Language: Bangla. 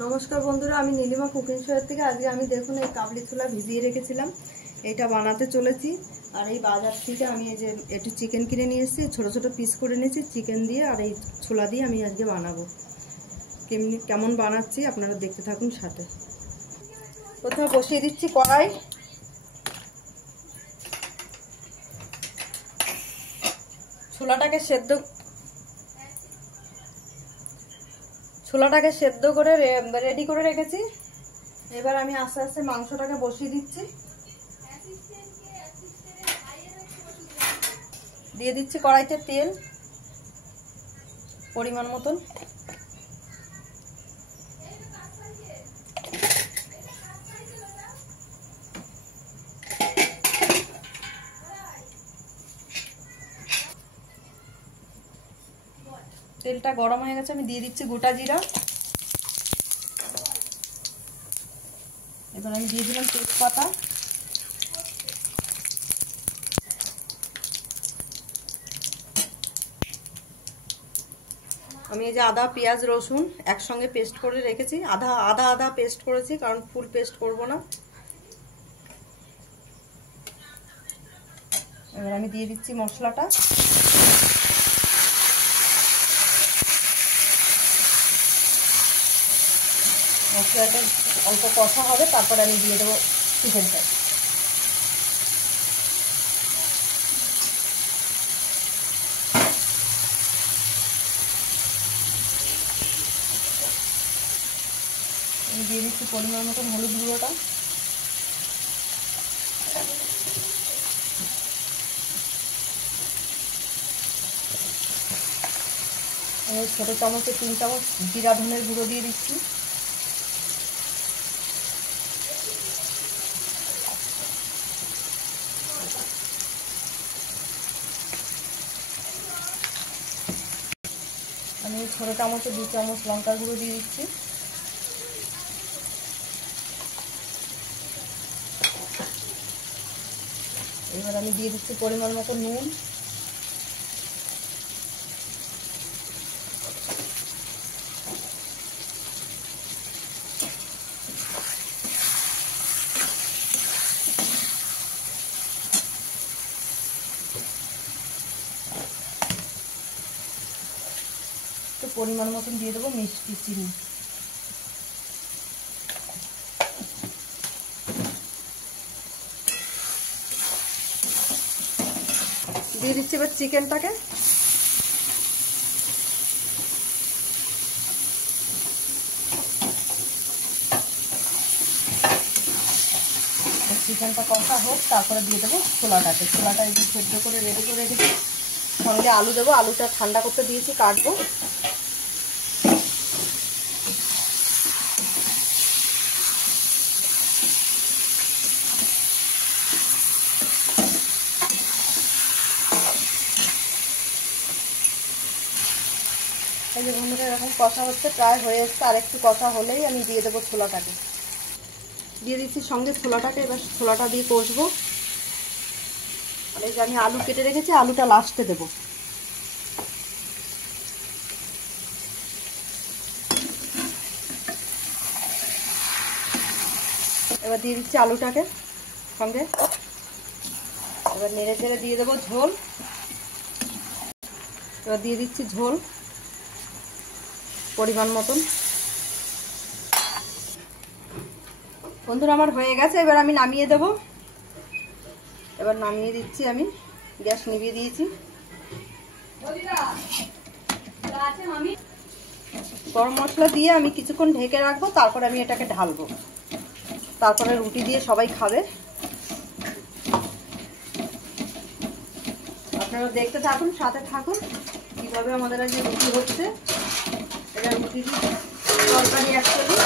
নমস্কার বন্ধুরা, আমি নীলিমা কুকিং শোয়ের থেকে। আজকে আমি দেখুন এই কাবলি ছোলা ভিজিয়ে রেখেছিলাম, এটা বানাতে চলেছি। আর এই বাজার থেকে আমি এই যে একটু চিকেন কিনে নিয়ে এসেছি, ছোটো ছোটো পিস করে নিয়েছি চিকেন দিয়ে। আর এই ছোলা দিয়ে আমি আজকে বানাবো। কেমন বানাচ্ছি আপনারা দেখতে থাকুন সাথে। প্রথমে বসিয়ে দিচ্ছি কড়াই। ছোলাটাকে সেদ্ধ করে রেডি করে রেখেছি। এবার আমি আস্তে আস্তে মাংসটাকে বসিয়ে দিচ্ছি। দিয়ে দিচ্ছি কড়াইতে তেল পরিমাণ মতন। তেলটা গরম হয়ে গেছে, আমি দিয়ে দিচ্ছি গোটা জিরা। এবার আমি দিয়ে দিলাম তেজপাতা। আমি এই যে আদা পেঁয়াজ রসুন একসঙ্গে পেস্ট করে রেখেছি, আদা পেস্ট করেছি, কারণ ফুল পেস্ট করব না। এবার আমি দিয়ে দিচ্ছি মশলাটা। মশলাটা অল্প কষা হবে, তারপর আমি দিয়ে দেবো চিকেনটা। আমি দিয়ে দিচ্ছি পরিমাণ মতন হলুদ গুঁড়োটা। আমি ছোটো চামচে 3 চামচ জিরা ধনের গুঁড়ো দিয়ে দিচ্ছি। আমি ছোটো চামচে 2 চামচ লঙ্কার গুঁড়ো দিয়ে দিচ্ছি। এবার আমি দিয়ে দিচ্ছি পরিমাণ মতো নুন। তো পরিমাণ মতন দিয়ে দেবো মিষ্টি চিনি। দিয়ে দিচ্ছি এবার চিকেনটাকে। চিকেনটা কষা হোক, তারপরে দিয়ে দেবো ছোলাটাকে। ছোলাটা একটু সেদ্ধ করে রেডি করে রেখেছি, সঙ্গে আলু দেবো। আলুটা ঠান্ডা করতে দিয়েছি, কাটবো। এই যে বন্ধুরা এরকম কষা হচ্ছে, প্রায় হয়ে এসছে। আর একটু কষা হলেই আমি দিয়ে দেবো ছোলাটাকে। দিয়ে দিচ্ছি সঙ্গে ছোলাটাকে। এবার ছোলাটা দিয়ে কষবো। আর এই যে আমি আলু কেটে রেখেছি, আলুটা লাস্টে দেবো। এবার দিয়ে দিচ্ছি আলুটাকে সঙ্গে। এবার নেড়ে চেড়ে দিয়ে দেবো ঝোল। এবার দিয়ে দিচ্ছি ঝোল পরিমাণ মতন। বন্ধুরা আমার হয়ে গেছে, এবার আমি নামিয়ে দেব। এবার নামিয়ে দিচ্ছি, আমি গ্যাস নিভিয়ে দিয়েছি। গরম মশলা দিয়ে আমি কিছুক্ষণ ঢেকে রাখবো, তারপর আমি এটাকে ঢালবো। তারপরে রুটি দিয়ে সবাই খাবে। আপনারা দেখতে থাকুন, সাথে থাকুন কিভাবে আমাদের আজকে রুটি হচ্ছে। এটা রুটি তরকারি অ্যাকচুয়ালি।